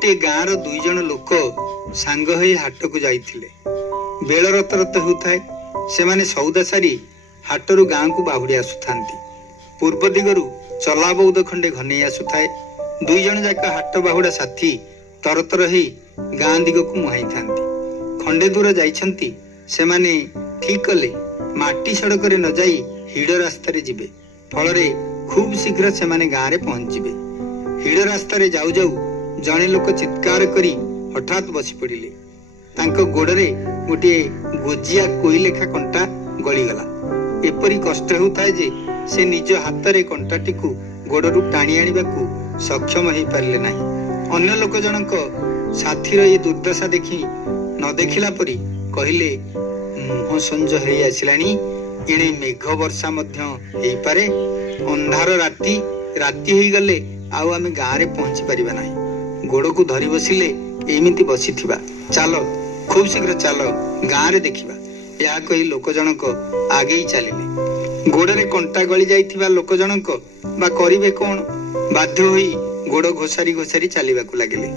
गोटे गाँवर 2 जन लोक सांग होई हाट को जाइथिले। बेल रत रत होउथाय। सेमाने सौदा सारी हाटरू गाँ को बाहुड़ी आसुथांती। पूर्व दिगरू चला बौद खंडे घनेई आसुथाय। 2 जन जाक हाट बाहुड़ा साथी तरतर ही गाँ दिग को मुहाई थांती। खंडे दूर जाइछंती सेमाने ठीक कले माटी सड़क रे न जाई हिड़ रास्ता रे जिबे। फलरे खूब शीघ्र सेमाने गाँ रे पहुंचीबे। हिड़ रास्ता रे जाऊ जाऊ जने लोक चित्कार करी हठात बसी पड़िले। तांको गोड़रे गोटे गोजिया कोई लेखा कंटा गलीगला। एपरी कष्ट हेउथाय जे से निज हाथ रे कंटाटी को गोड़रू टाणी आनिबाकू सक्षम हो पारिले नाही। अन्य लोक जनक साथीर ये दुर्दशा देखि न देखिला परी कहिले मुह संज हेई आसिलानी। एणे मेघ वर्षा मध्य हेई पारे। अंधार राती राती हेई गले आउ आमे गाँ रे पहुंची परिबा नाही। गोड़ को धरी बसिले एमिति बसिथिबा। चालो खूब शीघ्र चालो गाँ रे देखिबा। या कही लोक जनक आगे चलिले। गोड़े कंटा गली जाइथिबा लोक जनक बा करिवे कोन? बाध्य होई गोड़ घोसारी घोसारी चलिबाकू लागिले।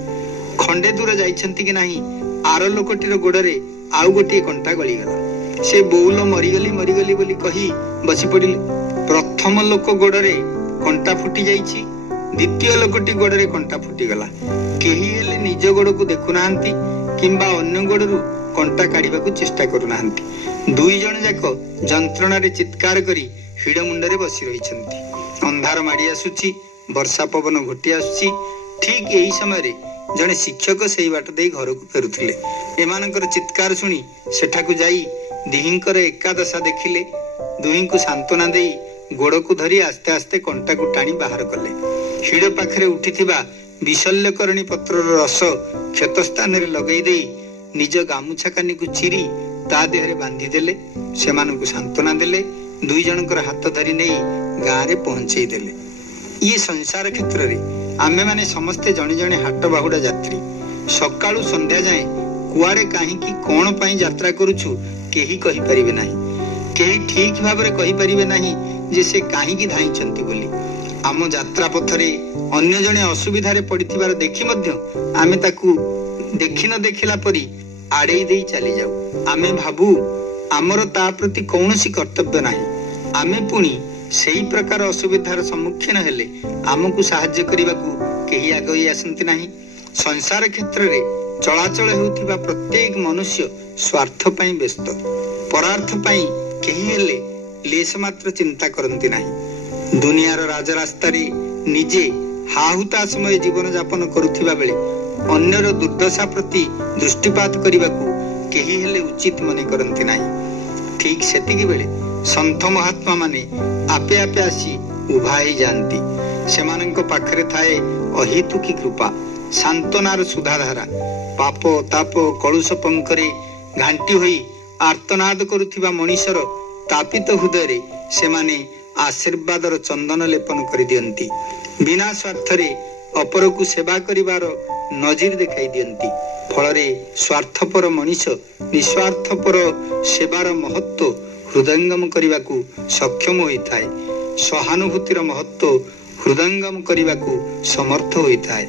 खंडे दूर जाइछंती कि नाही आर लोकटीर गोड़े आउ गोटे कंटा गली गला। से बोउल मरिगली बोली कही बसी पड़िले। प्रथम लोक गोड़े कंटा फुटी जाइछि। द्वितीय लोकटी गोड़े कंटा फुटी गला। केही हेले निज गोड़ को देखु नाहंती किंबा अन्य गोड़रू कंटा काढिबाकू चेष्टा करू नाहंती। 2 जन जाक जंत्रणा रे चित्कार करी हिड़ मुंडरे बसी रहिछंती। अंधार माड़ी आसुची। वर्षा पवन घोटी आसुची। ठीक एही समय रे जने शिक्षक सेई बाट देई घर को फेरुथिले। एमानकर चित्कार सुनी सेठाकू जाई दिहिंकर एकादशा देखिले। दुहीं को सांत्वना देई गोड़ को धरी आस्ते आस्ते कंटा को टाणी बाहर कले। हिड़ पाखरे उठिथिबा विशल्यकरणी पत्र रस क्षत स्थान रे लगई देई निज गामुछा कानी को चिरी ता देहरे बांधी देले। सेमानकु सांत्वना देले। 2 जनकर हाथ धरी नेई गाँ रे पहुंचई देले। ये संसार क्षेत्र रे आमे माने समस्ते जणे जणे हाट बाहुड़ा यात्री। सकाळु संध्या जाए कुआडे काहे की कोन पई यात्रा करूछु केही कहि परिबे नाही। केही ठीक भाबरे कहि परिबे नाही जे से काहे की धाइछंती बोली। आम यात्रा पथरे अन्य जने असुविधा रे पड़िथिबार देखि मध्य आमे ताकू देखि न देखिला परी आड़ेई देई चली जाऊ। आमे भाबू आमर ता प्रति कौनसी कर्तव्य नाही। आमे पुणी सेही प्रकार असुविधार सम्मुखीन हेले आमको साहाय्य करिबाकू केही आगई आसंती नाही। संसार क्षेत्र रे चलाचल हेउथिबा प्रत्येक मनुष्य स्वार्थ पई व्यस्त। परार्थ पई केही हेले लेस मात्र चिंता करंती नाही। दुनियार राजरास्ता रे निजे हाहुताशमय जीवन यापन करुथिबा बेले अन्यर दुर्दशा प्रति दृष्टिपात करिबाकू केही हेले उचित मने करंती नाही। ठीक सेतिकी बेले संत महात्मा माने आपे आपे आसी उभा ही जानती। सेमानंक पाखरे थाए अहेतुकी कृपा, सांत्वनार सुधाधारा। पाप ताप कलुष पंकरे घांटी होई आर्तनाद करुथिबा मनीषर तापित हृदय सेमाने आशीर्वादर चंदन लेपन करि दियंती। बिना स्वार्थरे अपर को सेवा करिवार नजीर देखाई दियंती। फलरे स्वार्थपर मनीष निस्वार्थपर सेवार महत्व हृदयंगम करिवाकू सक्षम होइथाय। सहानुभूतिर महत्व हृदयंगम करिवाकू समर्थ होइथाय।